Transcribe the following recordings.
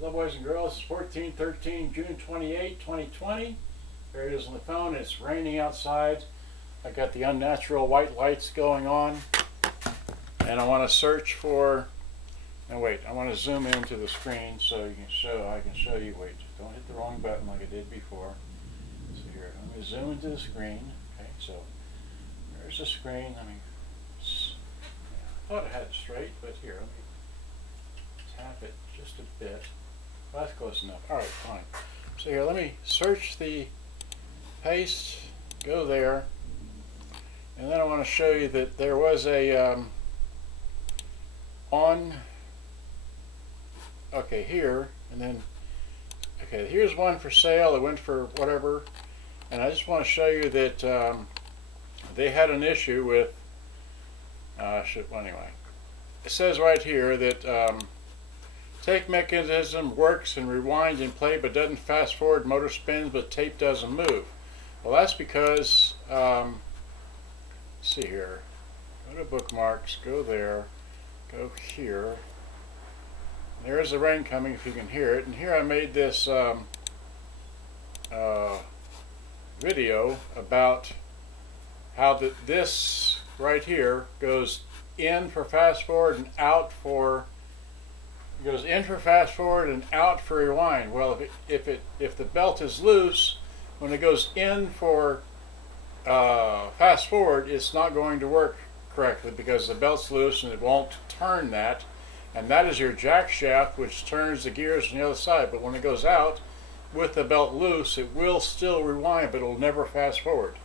Hello boys and girls, it's 14/13, June 28, 2020. There it is on the phone. It's raining outside. I got the unnatural white lights going on. And I want to search for, now wait, I want to zoom into the screen so I can show you, wait, don't hit the wrong button like I did before. So here, let me zoom into the screen. Okay, so there's the screen. Let me, I thought I had it straight, but here, let me tap it just a bit. Well, that's close enough. Alright, fine. So here, let me search the paste, go there, and then I want to show you that there was a okay, here, and then, okay, here's one for sale. It went for whatever, and I just want to show you that they had an issue with, well, anyway, it says right here that tape mechanism works and rewind and play but doesn't fast forward, motor spins but tape doesn't move. Well, that's because, let's see here, go to bookmarks, go there, go here. There's the rain coming if you can hear it. And here I made this video about how this right here goes in for fast forward and out for fast forward and out for rewind. Well, if the belt is loose, when it goes in for fast forward, it's not going to work correctly because the belt's loose and it won't turn that. And that is your jack shaft, which turns the gears on the other side. But when it goes out with the belt loose, it will still rewind, but it'll never fast forward.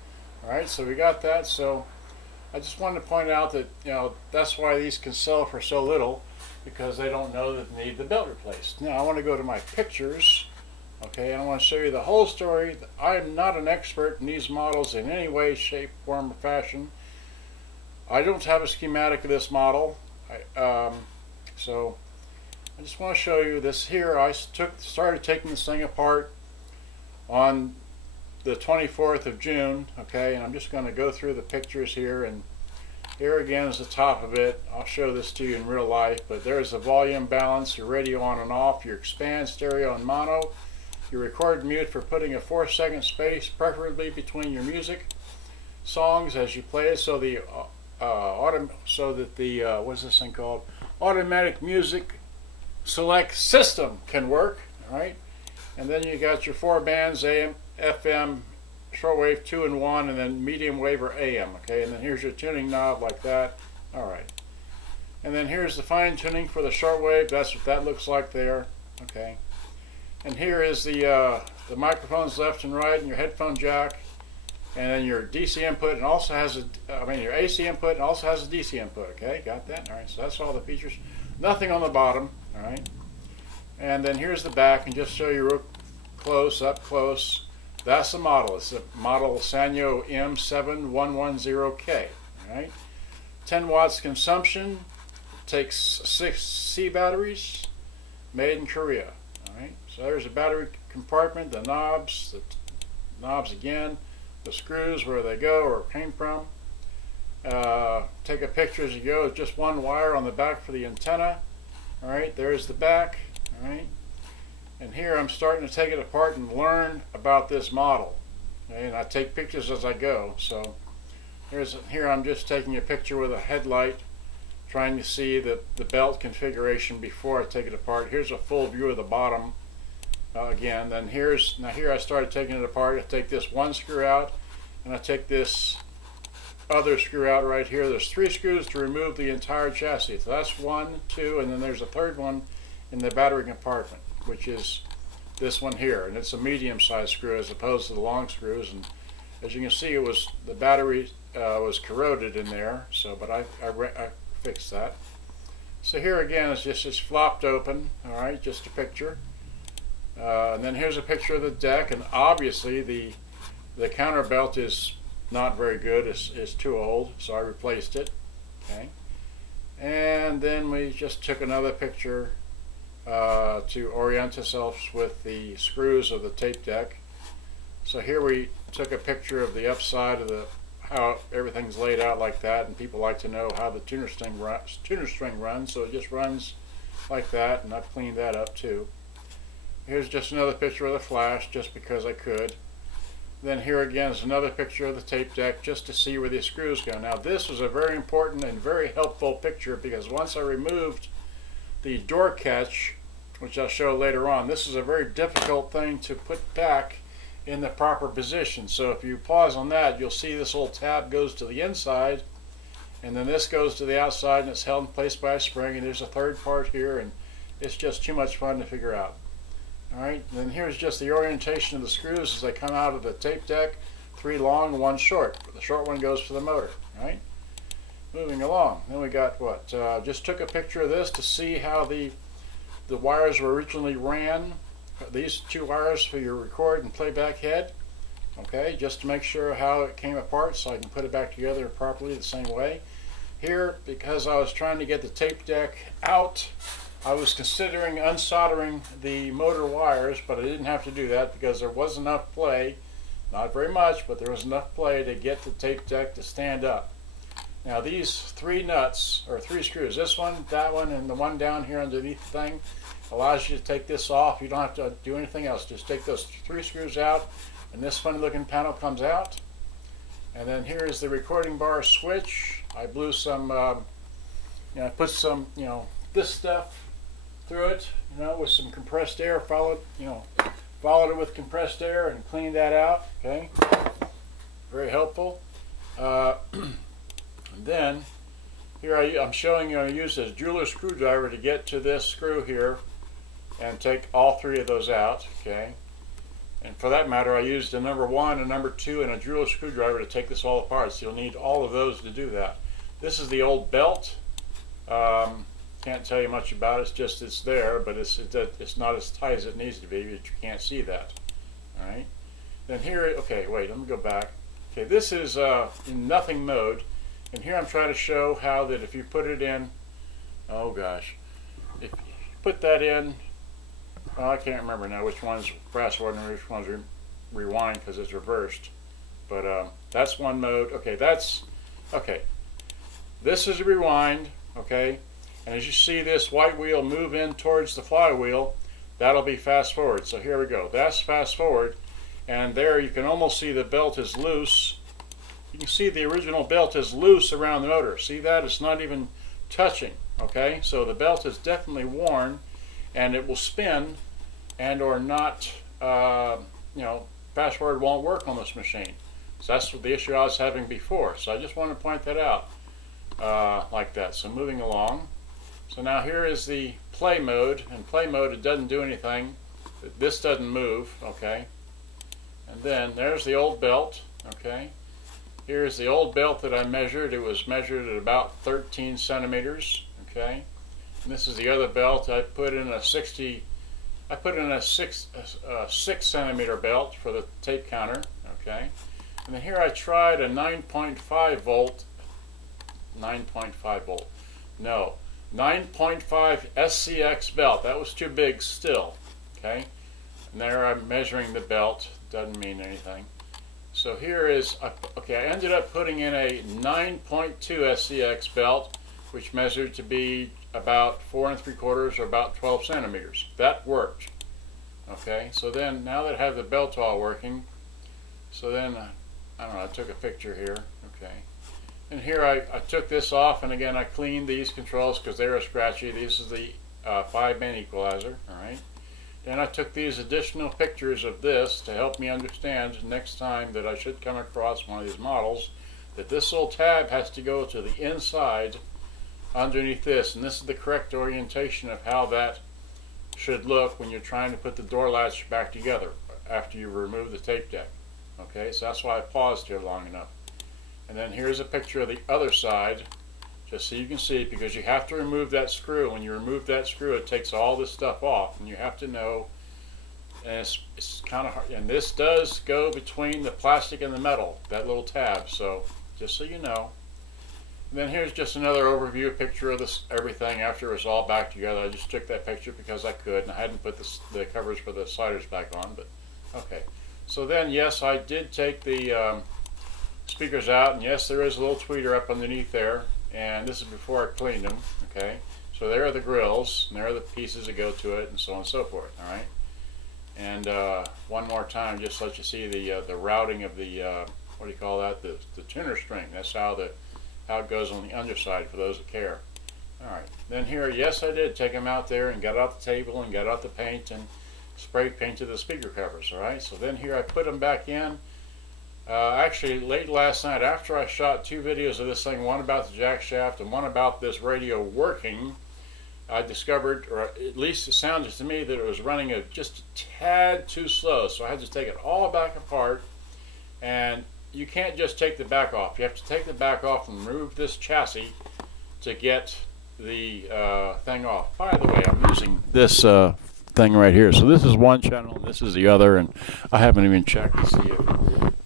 All right, so we got that. So I just wanted to point out that, you know, that's why these can sell for so little, because they don't know that they need the belt replaced. Now I want to go to my pictures, okay, and I want to show you the whole story. I am not an expert in these models in any way, shape, form, or fashion. I don't have a schematic of this model. So I just want to show you this here. I started taking this thing apart on the 24th of June, okay, and I'm just going to go through the pictures here, and here again is the top of it. I'll show this to you in real life, but there's the volume balance, your radio on and off, your expand, stereo, and mono, your record mute for putting a 4-second space, preferably between your music songs as you play it, so the what's this thing called? Automatic music select system can work. All right, and then you got your 4 bands: AM, FM, shortwave 2 and 1, and then medium wave or AM. Okay, and then here's your tuning knob like that. All right, and then here's the fine tuning for the shortwave. That's what that looks like there. Okay, and here is the microphones left and right, and your headphone jack, and then your DC input, and also has your AC input, and also has a DC input. Okay, got that? All right, so that's all the features. Nothing on the bottom. All right, and then here's the back, and just show you real close, up close. That's the model. It's the model Sanyo M7110K. All right, 10 watts consumption. Takes 6 C batteries. Made in Korea. All right, so there's a battery compartment. The knobs again. The screws, where they go or came from. Take a picture as you go. Just one wire on the back for the antenna. All right, there's the back. All right, and here I'm starting to take it apart and learn about this model. Okay? And I take pictures as I go. So here I'm just taking a picture with a headlight, trying to see the belt configuration before I take it apart. Here's a full view of the bottom. Again, then here I started taking it apart. I take this one screw out, and I take this other screw out right here. There's 3 screws to remove the entire chassis. So that's 1, 2, and then there's a third one in the battery compartment, which is this one here, and it's a medium-sized screw as opposed to the long screws. And as you can see, the battery was corroded in there. So, but I fixed that. So here again, it's flopped open. All right, just a picture. And then here's a picture of the deck, and obviously the counter belt is not very good. It's too old, so I replaced it. Okay, and then we just took another picture to orient ourselves with the screws of the tape deck. So here we took a picture of the upside of how everything's laid out like that, and people like to know how the tuner string runs. So it just runs like that, and I've cleaned that up too. here's just another picture of the flash, just because I could. Then here again is another picture of the tape deck, just to see where the screws go. Now this was a very important and very helpful picture, because once I removed the door catch, which I'll show later on, this is a very difficult thing to put back in the proper position. So if you pause on that, you'll see this little tab goes to the inside, and then this goes to the outside, and it's held in place by a spring, and there's a third part here, and it's just too much fun to figure out. Alright, then here's just the orientation of the screws as they come out of the tape deck. 3 long and 1 short. The short one goes for the motor. Right? Moving along. Then we got what? Just took a picture of this to see how the wires were originally ran. These 2 wires for your record and playback head. Okay, just to make sure how it came apart so I can put it back together properly the same way. Here, because I was trying to get the tape deck out, I was considering unsoldering the motor wires, but I didn't have to do that because there was enough play, not very much, but there was enough play to get the tape deck to stand up. Now these 3 nuts, or 3 screws, this one, that one, and the one down here underneath the thing, allows you to take this off. You don't have to do anything else. Just take those 3 screws out, and this funny looking panel comes out. And then here is the recording bar switch. I blew some, I put some, this stuff through it, with some compressed air, followed it with compressed air and cleaned that out. Okay, very helpful. And then here I'm showing you I use this jeweler screwdriver to get to this screw here and take all 3 of those out. Okay, and for that matter, I used a number 1, a number 2, and a jeweler screwdriver to take this all apart. So you'll need all of those to do that. This is the old belt. Can't tell you much about it. It's just it's there, but it's not as tight as it needs to be. But you can't see that. All right. Then here, okay, wait. Let me go back. Okay, this is in nothing mode, and here I'm trying to show how that if you put it in, oh gosh, if you put that in, I can't remember now which one's fast forward and which one's rewind because it's reversed. But that's one mode. Okay, that's okay. This is a rewind. Okay. And as you see this white wheel move in towards the flywheel, that'll be fast forward. So here we go. That's fast forward. And there you can almost see the belt is loose. You can see the original belt is loose around the motor. See that? It's not even touching. Okay? So the belt is definitely worn, and it will spin and or not, fast forward won't work on this machine. So that's the issue I was having before. So I just want to point that out like that. So moving along. So now here is the play mode. In play mode it doesn't do anything. This doesn't move, okay? And then there's the old belt, okay? Here's the old belt that I measured. It was measured at about 13 centimeters, okay? And this is the other belt. I put in a 6 centimeter belt for the tape counter, okay? And then here I tried a 9.5 volt, no, 9.5 SCX belt. That was too big still, okay? And there I'm measuring the belt. Doesn't mean anything. So here is, okay, I ended up putting in a 9.2 SCX belt, which measured to be about 4 3/4 or about 12 centimeters. That worked. Okay, so then now that I have the belt all working, so then, I don't know, I took a picture here, okay. And here I took this off, and again I cleaned these controls because they were scratchy. This is the 5-band equalizer, alright. Then I took these additional pictures of this to help me understand next time that I should come across one of these models that this little tab has to go to the inside underneath this, and this is the correct orientation of how that should look when you're trying to put the door latch back together after you remove the tape deck. Okay, so that's why I paused here long enough. And then here's a picture of the other side, just so you can see, because you have to remove that screw. When you remove that screw, it takes all this stuff off, and you have to know, and it's kind of hard, and this does go between the plastic and the metal, that little tab, so just so you know. And then here's just another overview picture of this everything after it was all back together. I just took that picture because I could, and I hadn't put the covers for the sliders back on, but okay. So then, yes, I did take the speakers out, and yes, there is a little tweeter up underneath there, and this is before I cleaned them, okay? So there are the grills, and there are the pieces that go to it, and so on and so forth, all right? And one more time, just to let you see the routing of the what do you call that? The tuner string. That's how it goes on the underside for those that care. All right. Then here, yes, I did take them out there and got out the table and got out the paint and spray painted the speaker covers. All right. So then here I put them back in. Actually, late last night, after I shot 2 videos of this thing, one about the jack shaft and one about this radio working, I discovered, or at least it sounded to me, that it was running just a tad too slow. So I had to take it all back apart, and you can't just take the back off. You have to take the back off and remove this chassis to get the thing off. By the way, I'm using this thing right here. So this is one channel, and this is the other, and I haven't even checked to see if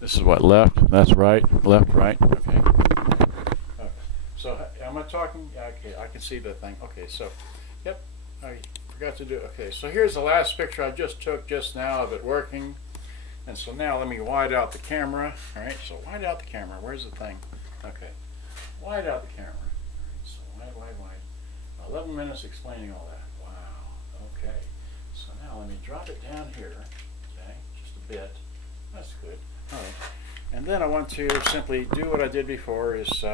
this is what left, that's right, left, right, okay. So am I talking? Okay, I can see the thing. Okay, so, yep, I forgot to do it. Okay, so here's the last picture I just took just now of it working. And so now let me wide out the camera. All right, so wide out the camera. Where's the thing? Okay, wide out the camera. All right, so wide. 11 minutes explaining all that. Wow, okay. So now let me drop it down here, okay, just a bit. That's good. All right. And then I want to simply do what I did before, is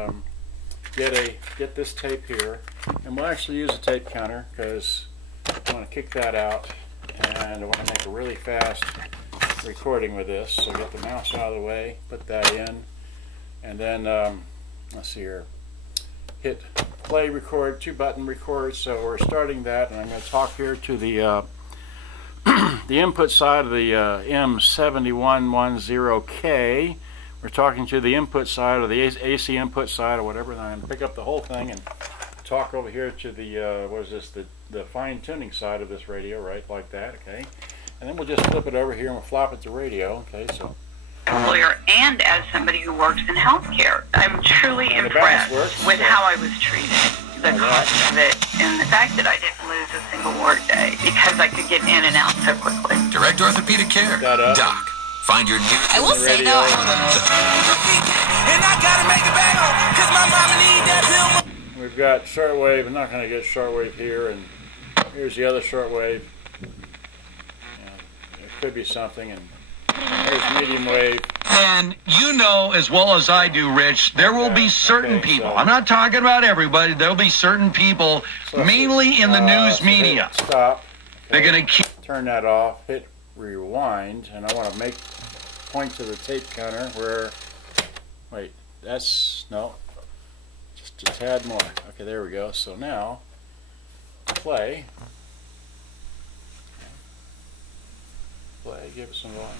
get this tape here, and we'll actually use a tape counter because I want to kick that out, and I want to make a really fast recording with this. So get the mouse out of the way, put that in, and then let's see here, hit play record, 2-button record. So we're starting that, and I'm going to talk here to the the input side of the M7110K. We're talking to the input side, or the AC input side, or whatever, and I'm going to pick up the whole thing and talk over here to the, what is this, the fine-tuning side of this radio, right, like that, okay? And then we'll just flip it over here and we'll flop it to radio, okay, so. Lawyer, and as somebody who works in healthcare, I'm truly impressed with how I was treated, the cost of it, and the fact that I didn't lose a single work day because I could get in and out so quickly. Direct orthopedic care. Doc, find your new. I will say though, and I gotta make it back home because my mama need that pill. We've got shortwave. I'm not going to get shortwave here, and here's the other shortwave. It could be something, and here's medium wave. And you know as well as I do, Rich, there will be certain people. So I'm not talking about everybody. There'll be certain people, mainly in the news media. Stop. Okay. They're going to keep. Turn that off. Hit rewind, and I want to point to the tape counter where. Wait, that's no. Just a tad more. Okay, there we go. So now, play. Play. Give it some volume.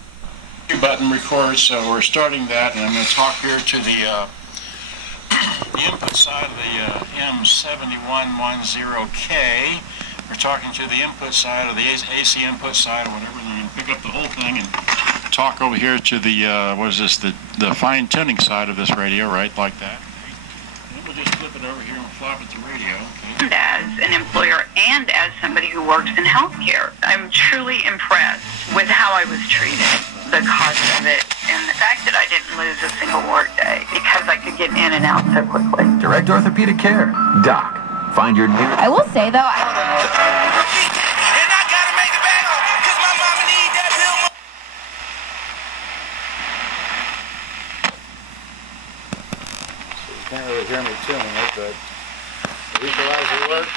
Button record, so we're starting that, and I'm going to talk here to the input side of the M7110K. We're talking to the input side, or the AC input side, or whatever, and I'm going to pick up the whole thing and talk over here to the, what is this, the fine-tuning side of this radio, right, like that. And then we'll just flip it over here and flop it to radio. Okay. As an employer and as somebody who works in healthcare, I'm truly impressed with how I was treated, the cost of it, and the fact that I didn't lose a single work day because I could get in and out so quickly. Direct orthopedic care. Doc, find your new. I will say though, And I gotta make it back home because my mama need that pill. So you can't really hear me tuning it, but the equalizer works.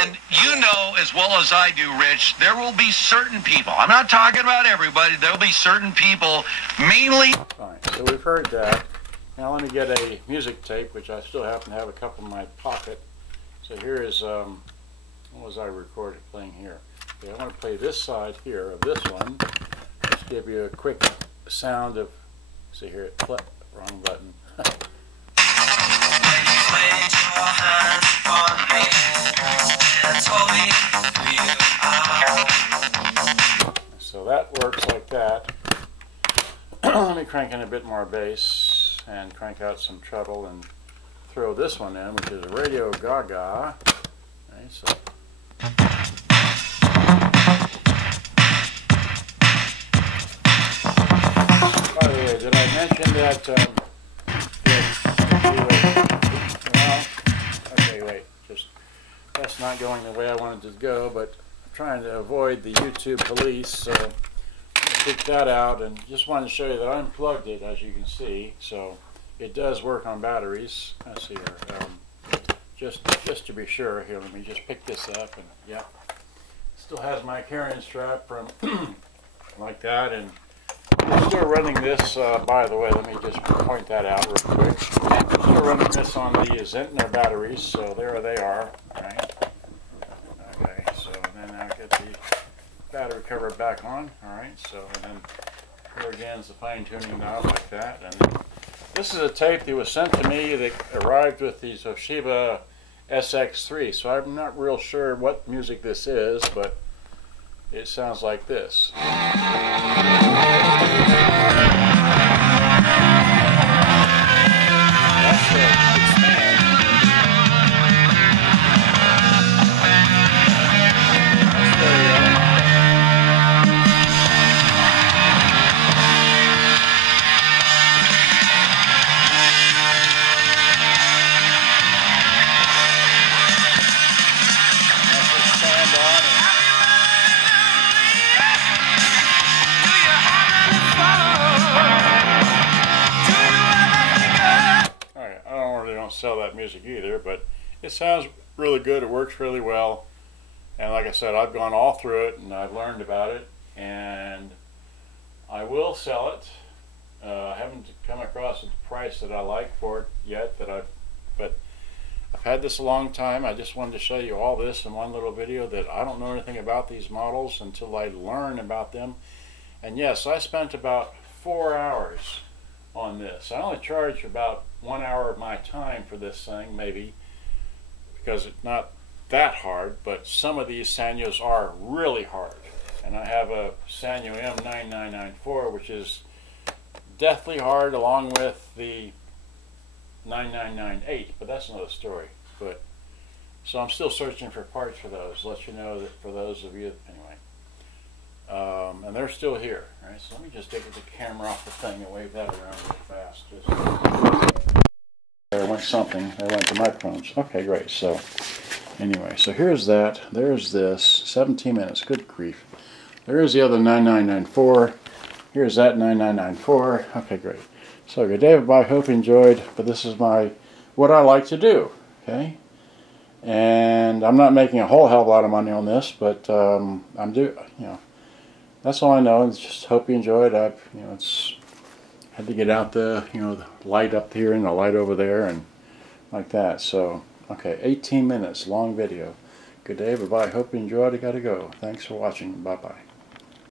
And you know as well as I do, Rich, there will be certain people. I'm not talking about everybody. There will be certain people, mainly. Fine. So we've heard that. Now let me get a music tape, which I still happen to have a couple in my pocket. So here is, what was I recorded playing here? Okay, I want to play this side here of this one. Just give you a quick sound of, see here, wrong button. So that works like that. Let me crank in a bit more bass and crank out some treble and throw this one in, which is a Radio Gaga. Okay, so. By the way, did I mention that? Okay, wait. Just that's not going the way I wanted it to go, but trying to avoid the YouTube police, so pick that out, and just wanted to show you that I unplugged it, as you can see. So it does work on batteries. Let's see here. Just to be sure, here, let me just pick this up, and yeah, still has my carrying strap from like that, and I'm still running this. By the way, let me just point that out real quick. I'm still running this on the Zentner batteries, so there they are. Right. Okay. So then I'll get the battery cover back on. All right. So and then here again is the fine tuning knob like that, and then this is a tape that was sent to me that arrived with the Toshiba SX3, so I'm not real sure what music this is, but it sounds like this. Sell that music either, but it sounds really good. It works really well, and like I said, I've gone all through it and I've learned about it, and I will sell it. I haven't come across a price that I like for it yet, but I've had this a long time. I just wanted to show you all this in one little video, that I don't know anything about these models until I learn about them. And yes, I spent about 4 hours on this. I only charged about 1 hour of my time for this thing, maybe, because it's not that hard, but some of these Sanyos are really hard. And I have a Sanyo M7110K, which is deathly hard, along with the 9998, but that's another story. But so I'm still searching for parts for those. Let you know that for those of you, anyway. And they're still here. Right? So let me just take the camera off the thing and wave that around real fast. There went something. There went the microphones. Okay, great. So anyway, so here's that. There's this. 17 minutes. Good grief. There is the other 9994. Here's that 9994. Okay, great. So good day, everybody. Hope you enjoyed. But this is what I like to do. Okay. And I'm not making a whole hell of a lot of money on this, but that's all I know. And just hope you enjoyed. It's had to get out the the light up here and the light over there and like that. So okay, 18 minutes long video. Good day, everybody. Hope you enjoyed. I gotta go. Thanks for watching. Bye bye.